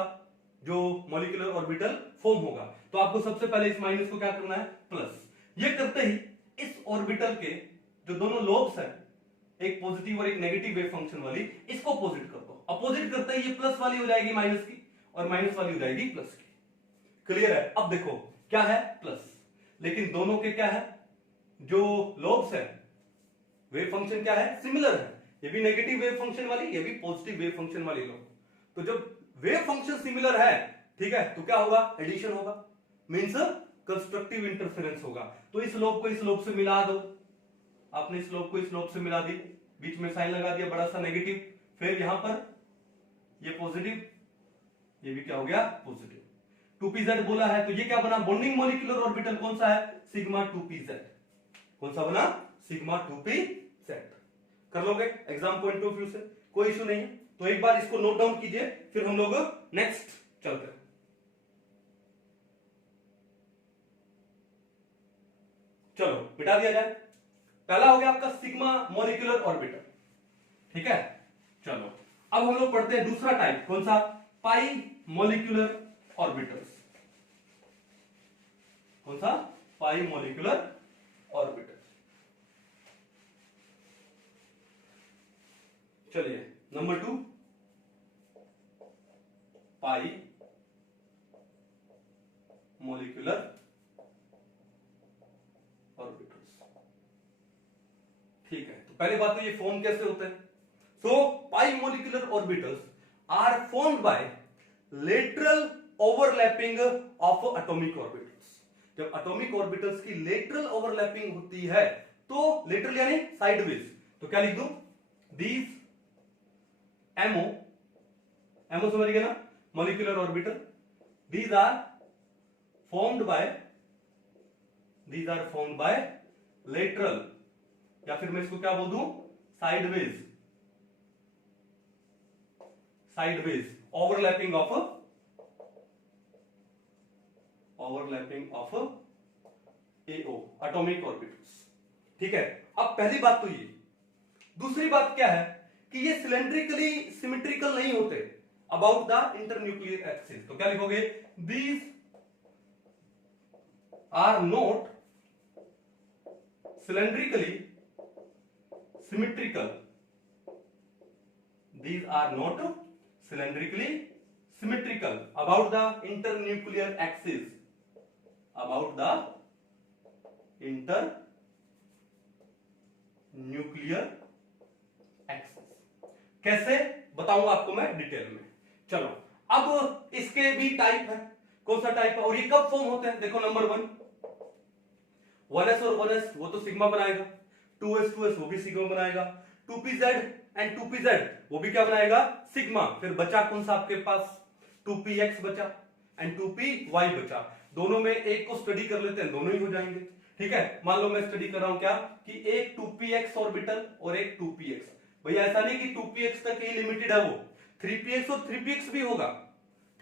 जो मॉलिक्यूलर ऑर्बिटल फॉर्म होगा, तो आपको सबसे पहले इस माइनस को क्या करना है, प्लस। ये करते ही इस ऑर्बिटल के जो दोनों लोब्स हैं, एक पॉजिटिव और एक नेगेटिव वेव फंक्शन वाली, इसको अपोजिट कर दो। अपोजिट करते ही ये प्लस वाली हो जाएगी माइनस की, और माइनस वाली हो जाएगी प्लस की। क्लियर है? अब देखो क्या है, प्लस, लेकिन दोनों के क्या है, जो लोब्स है, वेव फंक्शन क्या है, सिमिलर है, ये भी नेगेटिव वेव फंक्शन वाली, ये भी पॉजिटिव वेव फंक्शन वाली लोब। तो जब वेव फंक्शन सिमिलर है, ठीक है, तो क्या होगा, एडिशन होगा, मींस कंस्ट्रक्टिव इंटरफेरेंस होगा। तो इस लोब को इस लोब से मिला दो, आपने इस लोब को इस लोब से मिला दी, बीच में साइन लगा दिया बड़ा सा नेगेटिव, फिर यहां पर ये पॉजिटिव, ये भी क्या हो गया, पॉजिटिव। 2pz बोला है तो ये क्या बना, बॉन्डिंग मॉलिक्यूलर ऑर्बिटल कौन सा है, सिग्मा 2pz। कौन सा बना, सिग्मा 2pz। कर लोगे एग्जाम पॉइंट ऑफ व्यू से, कोई इशू नहीं है। तो एक बार इसको नोट डाउन कीजिए, फिर हम लोग नेक्स्ट चलते हैं। चलो मिटा दिया जाए। पहला हो गया आपका सिग्मा मॉलिक्यूलर ऑर्बिटल। ठीक है, चलो अब हम लोग पढ़ते हैं दूसरा टाइप, कौन सा, पाई मॉलिक्यूलर ऑर्बिटल्स। कौन सा, पाई मॉलिक्यूलर ऑर्बिटल। चलिए नंबर 2, पाई मॉलिक्यूलर ऑर्बिटल्स। ठीक है, तो पहली बात तो ये फॉर्म कैसे होते हैं। So pi molecular orbitals are formed by lateral overlapping of atomic orbitals. जब एटॉमिक ऑर्बिटल्स की लेटरल ओवरलैपिंग होती है, तो लेटरल यानी साइडवेज, तो क्या लिख दूं, दीज एमओ, एमओ समझ गए ना, molecular orbital, these are formed by lateral, या फिर मैं इसको क्या बोल दूं, sideways sideways overlapping of AO atomic orbitals. ठीक है, अब पहली बात तो ये, दूसरी बात क्या है कि ये सिलेंड्रिकली सिमेट्रिकल नहीं होते अबाउट द इंटरन्यूक्लियर एक्सिस। तो क्या लिखोगे, these are not cylindrically symmetrical, these are not cylindrically symmetrical about the internuclear axis, about the internuclear axis। कैसे बताऊंगा आपको मैं डिटेल में। चलो, अब इसके भी टाइप है, कौन सा टाइप है और ये कब फॉर्म होते हैं। देखो, नंबर 1s और 1s वो तो सिग्मा बनाएगा, 2s वो भी सिग्मा बनाएगा, 2pz एंड 2pz वो भी क्या बनाएगा, सिग्मा। फिर बचा कौन सा आपके पास, 2px बचा एंड 2py बचा। दोनों में एक को स्टडी कर लेते हैं, दोनों ही हो जाएंगे। ठीक है, मान लो मैं स्टडी कर रहा हूं क्या कि एक 2px ऑर्बिटल और एक 2px। भैया ऐसा नहीं कि 2px तक ही लिमिटेड है, वो 3px और 3px भी होगा।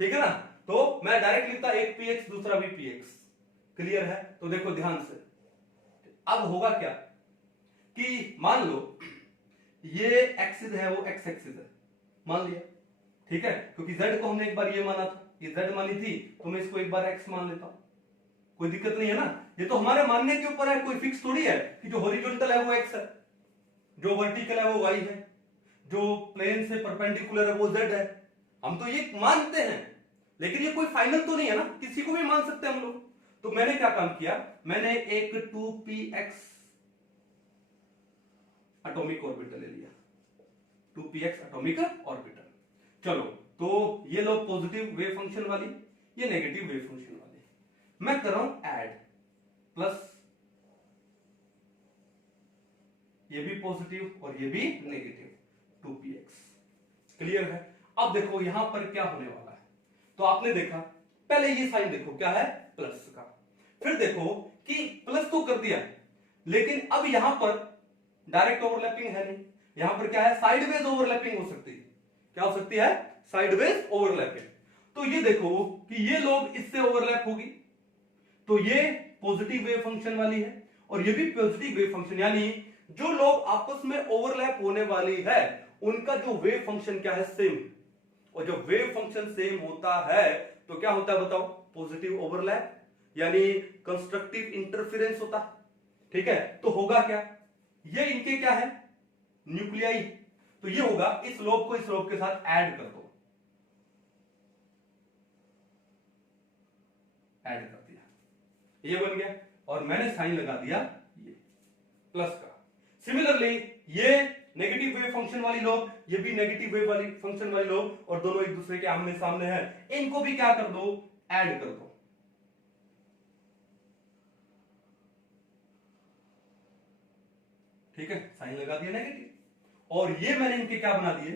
ठीक है ना, तो मैं डायरेक्ट लिखता एक px दूसरा भी px। क्लियर है, तो देखो ध्यान से, अब होगा क्या कि मान लो ये एक्सिस है, वो एक्स एक्सिस है, मान लिया। ठीक है, क्योंकि z को हमने एक बार ये माना था, ये z मानी थी, तो मैं इसको एक बार x मान लेता हूं, कोई दिक्कत नहीं है ना। ये तो हमारे मानने के ऊपर है, कोई फिक्स थोड़ी है कि जो हॉरिजॉन्टल है वो x है, जो वर्टिकल है वो y है, जो प्लेन से परपेंडिकुलर है वो z है। हम तो ये मानते हैं, लेकिन ये कोई फाइनल तो नहीं है ना, किसी को भी मान सकते हैं हम लोग। तो मैंने क्या काम किया, मैंने एक 2px एटॉमिक ऑर्बिटल ले लिया, 2px एटॉमिक ऑर्बिटल। चलो, तो ये लो पॉजिटिव वेव फंक्शन वाली, ये नेगेटिव वेव फंक्शन वाली। मैं कर रहा हूं ऐड, प्लस ये भी पॉजिटिव और ये भी नेगेटिव, 2px। क्लियर है। अब देखो यहां पर क्या होने वाला है, तो आपने देखा पहले ये साइन देखो क्या है, प्लस का। फिर देखो कि प्लस तो कर दिया, लेकिन अब यहां पर डायरेक्ट ओवरलैपिंग है नहीं, यहां पर क्या है, साइडवेज ओवरलैपिंग हो सकती है। क्या हो सकती है, साइडवेज ओवरलैपिंग। तो ये देखो कि ये लोग इससे ओवरलैप होगी, तो ये पॉजिटिव वेव फंक्शन वाली है और ये भी पॉजिटिव वेव फंक्शन, यानी जो लोग आपस में ओवरलैप होने वाली है उनका जो वेव फंक्शन क्या है, सेम। और जब वेव फंक्शन सेम होता है तो क्या होता है बताओ, पॉजिटिव ओवरलैप, यानी कंस्ट्रक्टिव इंटरफेरेंस होता है। ठीक है, तो होगा क्या, ये इनके क्या है, न्यूक्लियाई। तो ये होगा, इस लोब को इस लोब के साथ ऐड कर दो, ऐड कर दिया, ये बन गया, और मैंने साइन लगा दिया ये प्लस का। सिमिलरली ये नेगेटिव वेव फंक्शन वाली लोब, ये भी नेगेटिव वेव वाली फंक्शन वाली लोब, और दोनों एक दूसरे के आमने सामने हैं, इनको भी क्या कर दो, ऐड कर दो। ठीक है, साइन लगा दिया नेगेटिव, और ये मैंने इनके क्या बना दिए,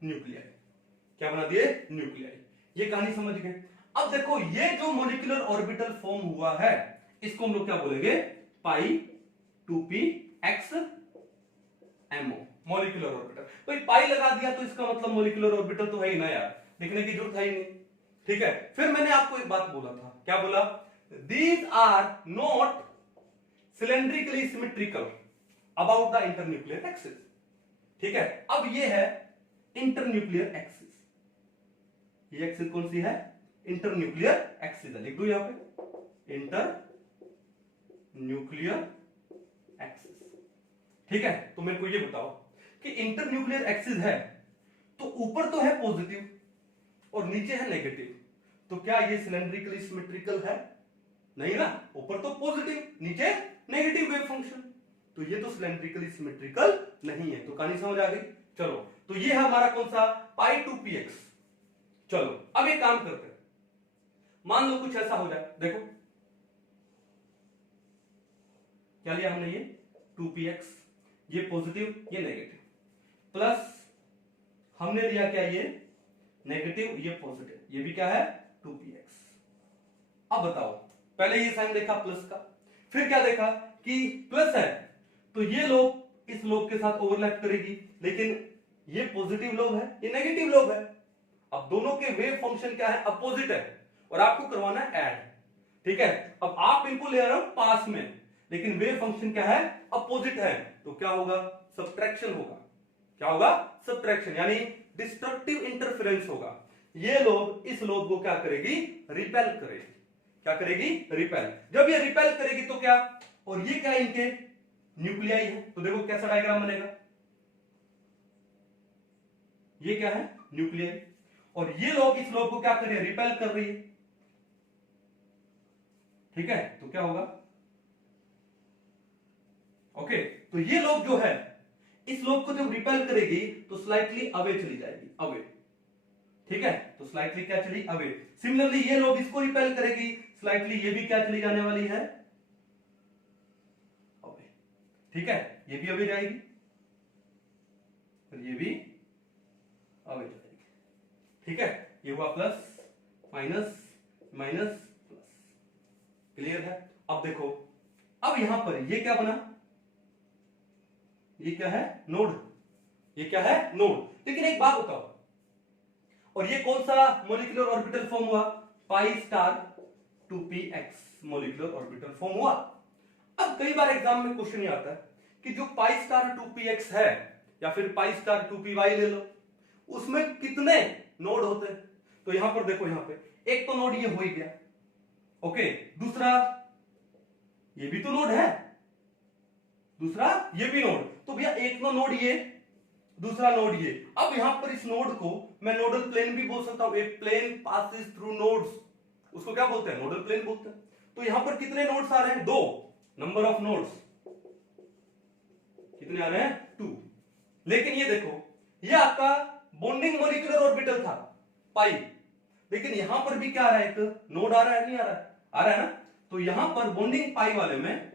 न्यूक्लियाई। क्या बना दिए, न्यूक्लियाई। ये कहानी समझ गए। अब देखो ये जो मॉलिक्यूलर ऑर्बिटल फॉर्म हुआ है, इसको हम लोग क्या बोलेंगे, पाई 2px MO, मॉलिक्यूलर ऑर्बिटल। भाई पाई लगा दिया तो इसका मतलब मॉलिक्यूलर ऑर्बिटल तो है ही ना यार, लिखने की जरूरत है ही नहीं। ठीक है, फिर मैंने आपको एक बात बोला था, क्या बोला, these are not cylindrically symmetrical about the internuclear axis. ठीक है, अब ये है इंटरन्यूक्लियर एक्सिस, ये एक्सिस कौन सी है, इंटरन्यूक्लियर एक्सिस है, लिख दो यहां पे इंटर न्यूक्लियर एक्सिस। ठीक है, तो मेरे को ये बताओ कि इंटरन्यूक्लियर एक्सिस है तो ऊपर तो है पॉजिटिव और नीचे है नेगेटिव, तो क्या ये सिलेंड्रिकली सिमेट्रिकल है, नहीं ना, ऊपर तो पॉजिटिव नीचे नेगेटिव वेव फंक्शन, तो ये तो सिलेंड्रिकली सिमेट्रिकल नहीं है। तो कहानी समझ आ गई। चलो, तो ये है हमारा कौन सा, पाई 2px। चलो अब एक काम करते हैं, मान लो कुछ ऐसा हो जाए, देखो क्या लिया हमने, ये 2px, ये पॉजिटिव ये नेगेटिव, प्लस हमने लिया क्या, ये नेगेटिव ये पॉजिटिव, ये भी क्या है 2px। अब बताओ, पहले ये साइन देखा प्लस का, फिर क्या देखा कि प्लस है तो ये लोग इस लोग के साथ ओवरलैप करेगी, लेकिन ये पॉजिटिव लोब है, ये नेगेटिव लोब है। अब दोनों के वेव फंक्शन क्या है, अपोजिट है, और आपको करवाना है ऐड। ठीक है, अब आप इनको ले रहे हो पास में, लेकिन वेव फंक्शन क्या है, अपोजिट है, तो क्या होगा, सब्ट्रैक्शन होगा। क्या होगा, सब्ट्रैक्शन, यानी डिस्ट्रक्टिव इंटरफेरेंस होगा। ये लोब इस लोब को क्या करेगी, रिपेल करेगी। क्या करेगी, रिपेल। जब ये रिपेल करेगी तो क्या, और ये क्या इनके न्यूक्लियाई है, तो देखो कैसा डायग्राम बनेगा, ये क्या है, न्यूक्लियाई, और ये लोब इस लोब को क्या कर रही है, रिपेल कर रही है। ठीक है, तो क्या होगा, ओके, तो ये लोब जो है इस लोब को जब रिपेल करेगी तो स्लाइटली अवे चली जाएगी, अवे। ठीक है, तो स्लाइटली क्या चली, अवे। सिमिलरली ये लोब इसको रिपेल करेगी, स्लाइटली ये भी क्या चली जाने वाली है, अवे। ठीक है, ये भी अवे जाएगी और ये भी अवे जाएगी। ठीक है, ये हुआ plus minus minus plus, clear है। अब देखो, अब यहां पर ये क्या बना, ये क्या है, नोड, ये क्या है, नोड। लेकिन एक बात बताओ, और ये कौन सा मॉलिक्यूलर ऑर्बिटल फॉर्म हुआ, pi star 2px molecular orbital form हुआ। अब कई बार एग्जाम में क्वेश्चन ये आता है कि जो पाई स्टार 2px है या फिर पाई स्टार 2py ले लो, उसमें कितने नोड होते हैं। तो यहां पर देखो, यहां पे एक तो नोड ये हो ही गया, ओके, दूसरा ये भी तो नोड है, दूसरा ये भी नोड, तो भैया एक तो नोड ये, दूसरा नोड ये। अब यहां पर इस नोड को मैं नोडल प्लेन भी बोल सकता हूं, ए प्लेन पासेस थ्रू नोड्स, उसको क्या बोलते हैं, नोडल प्लेन बोलते हैं। तो यहां पर कितने नोड्स आ रहे हैं, 2, नंबर ऑफ नोड्स कितने आ रहे हैं, 2। लेकिन ये देखो, ये आपका बॉन्डिंग मॉलिक्यूलर ऑर्बिटल था पाई, लेकिन यहां पर भी क्या आ रहा है, एक नोड आ रहा है, नहीं आ रहा है, आ रहा है ना। तो यहां पर बॉन्डिंग पाई वाले में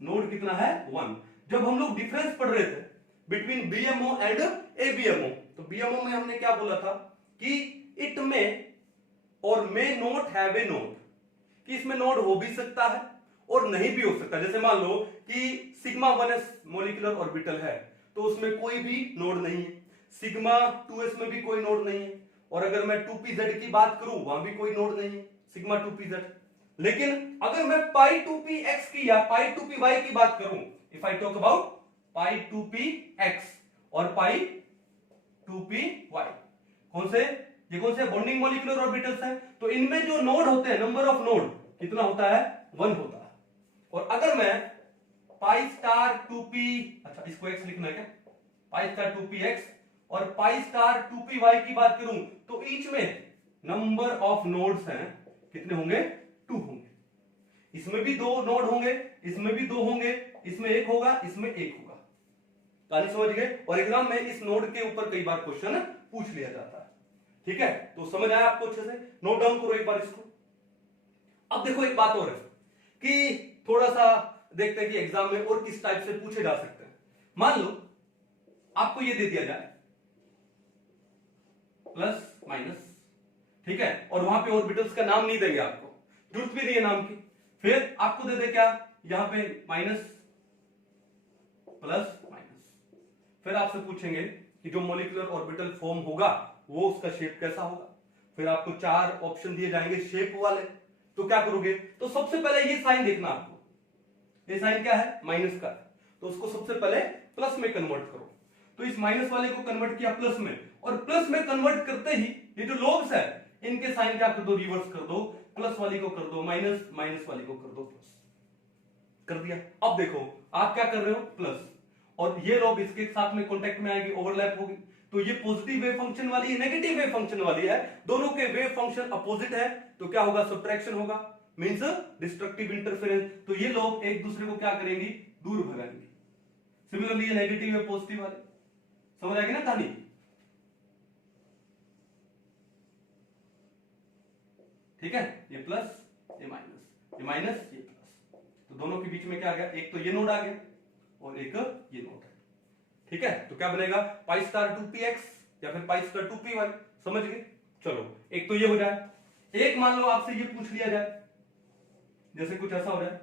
नोड कितना है, 1। जब हम लोग डिफरेंस पढ़ रहे थे बिटवीन बीएमओ एंड एबीएमओ, तो बीएमओ में हमने क्या बोला था कि इट में और may not have a node, कि इसमें नोड हो भी सकता है और नहीं भी हो सकता। जैसे मान लो कि सिग्मा 1s मॉलिक्यूलर ऑर्बिटल है, तो उसमें कोई भी नोड नहीं है, सिग्मा 2s में भी कोई नोड नहीं है, और अगर मैं 2pz की बात करूं वहां भी कोई नोड नहीं है, सिग्मा 2pz। लेकिन अगर मैं पाई 2px की या पाई 2py की बात करूं, if I talk about pi 2px और पाई 2py, कौन से, ये कौन से बॉन्डिंग मॉलिक्यूलर ऑर्बिटल्स हैं, तो इनमें जो नोड होते हैं, नंबर ऑफ नोड कितना होता है, 1 होता है। और अगर मैं पाई स्टार 2p, अच्छा इसको x लिखना है क्या, पाई स्टार 2px और पाई स्टार 2py की बात करूं, तो ईच में नंबर ऑफ नोड्स हैं, कितने होंगे, 2 होंगे। इसमें भी 2 नोड होंगे, इसमें भी 2 होंगे, इसमें 1 होगा, इसमें 1 होगा। कहानी समझ गए। और एग्जाम में इस नोड के ऊपर कई बार क्वेश्चन पूछ लिया जाता है। ठीक है, तो समझ आया आपको अच्छे से, नोट डाउन करो एक बार इसको। अब देखो एक बात और है कि थोड़ा सा देखते हैं कि एग्जाम में और किस टाइप से पूछे जा सकते हैं। मान लो आपको ये दे दिया जाए प्लस माइनस, ठीक है, और वहां पे ऑर्बिटल्स का नाम नहीं देंगे, आपको जरूरत भी नहीं है नाम की। फिर आपको दे दे क्या, यहां पे माइनस प्लस माइनस, फिर आपसे पूछेंगे कि जो मॉलिक्यूलर ऑर्बिटल फॉर्म होगा वो उसका शेप कैसा होगा। फिर आपको 4 ऑप्शन दिए जाएंगे शेप वाले, तो क्या करोगे, तो सबसे पहले ये साइन देखना आपको, ये साइन क्या है, माइनस का, तो उसको सबसे पहले प्लस में कन्वर्ट करो। तो इस माइनस वाले को कन्वर्ट किया प्लस में, और प्लस में कन्वर्ट करते ही ये जो लोब्स है इनके साइन क्या कर दो, रिवर्स कर दो, प्लस वाली को कर दो माइनस, माइनस वाली को कर दो प्लस, कर दिया। अब देखो आप क्या कर रहे हो, प्लस, और ये लोब इसके साथ में कांटेक्ट में आएगी, ओवरलैप होगी, तो ये पॉजिटिव वेव फंक्शन वाली है, नेगेटिव वेव फंक्शन वाली है, दोनों के वेव फंक्शन अपोजिट है, तो क्या होगा, सब्ट्रैक्शन होगा, मींस डिस्ट्रक्टिव इंटरफेरेंस। तो ये लोग एक दूसरे को क्या करेंगी, दूर भगाएंगे। सिमिलरली ये नेगेटिव है पॉजिटिव वाले, समझ आएगी ना कहानी। ठीक है, ये प्लस ये माइनस, ये माइनस ये प्लस, तो दोनों के बीच में क्या आ गया, एक तो ये नोड आ गया और एक ये नोड है। ठीक है, तो क्या बनेगा, पाई स्टार 2px या फिर पाई स्टार 2py, समझ गए। चलो एक तो ये हो जाए, एक मान लो आपसे ये पूछ लिया जाए, जैसे कुछ ऐसा हो जाए,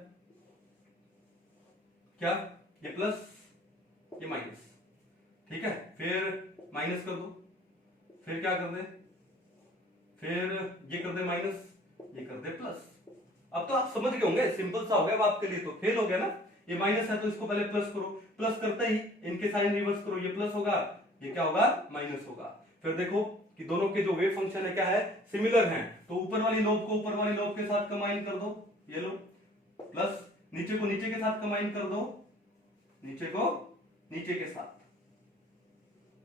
क्या, ये प्लस ये माइनस, ठीक है, फिर माइनस कर दो, फिर क्या कर दे, फिर ये कर दे माइनस, ये कर दे प्लस। अब तो आप समझ गए होंगे, सिंपल सा हो गया अब आपके लिए, तो फेल हो गया ना। ये माइनस है तो इसको पहले प्लस करो, प्लस करते ही इनके साइन रिवर्स करो, ये प्लस होगा, ये क्या होगा, माइनस होगा। फिर देखो कि दोनों के जो वेव फंक्शन है क्या है, सिमिलर हैं, तो ऊपर वाली लोब को ऊपर वाली लोब के साथ कंबाइन कर दो, ये लो, प्लस नीचे को नीचे के साथ कंबाइन कर दो, नीचे को नीचे के साथ,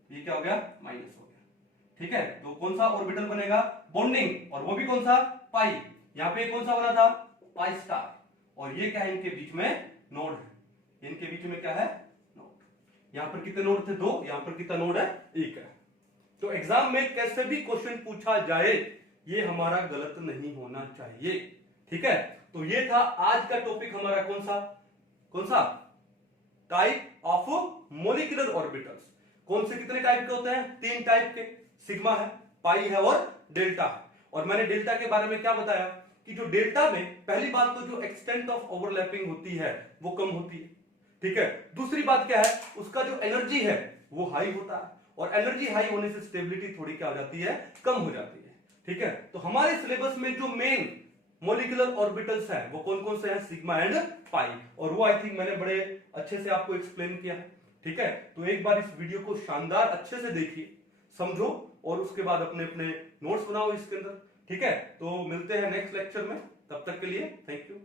ये क्या हो गया, माइनस हो गया। ठीक है, तो कौन सा ऑर्बिटल बनेगा, बॉन्डिंग, और वो भी कौन सा, पाई। यहां पे कौन सा बना था, पाई स्टार, और ये क्या है, इनके बीच में नोड है, इनके बीच में क्या है, नोड। यहां पर कितने नोड थे, 2, यहां पर कितना नोड है, 1 है। तो एग्जाम में कैसे भी क्वेश्चन पूछा जाए, ये हमारा गलत नहीं होना चाहिए। ठीक है, तो ये था आज का टॉपिक हमारा, कौन सा टाइप ऑफ मोलिकुलर ऑर्बिटल्स। कौन से कितने टाइप के होते हैं, 3 टाइप के, सिग्मा है, पाई है और डेल्टा है। और मैंने डेल्टा के बारे में क्या बताया कि जो डेल्टा में पहली बात तो जो एक्सटेंट ऑफ ओवरलैपिंग होती है वो कम होती है। ठीक है, दूसरी बात क्या है, उसका जो एनर्जी है वो हाई होता है, और एनर्जी हाई होने से स्टेबिलिटी थोड़ी क्या हो जाती है, कम हो जाती है। ठीक है, तो हमारे सिलेबस में जो मेन मोलिकुलर ऑर्बिटल्स हैं वो कौन कौन से हैं, सिग्मा एंड पाई, और वो आई थिंक मैंने बड़े अच्छे से आपको एक्सप्लेन किया है। ठीक है, तो एक बार इस वीडियो को शानदार अच्छे से देखिए, समझो, और उसके बाद अपने अपने नोट्स बनाओ इसके अंदर। ठीक है, तो मिलते हैं नेक्स्ट लेक्चर में, तब तक के लिए थैंक यू।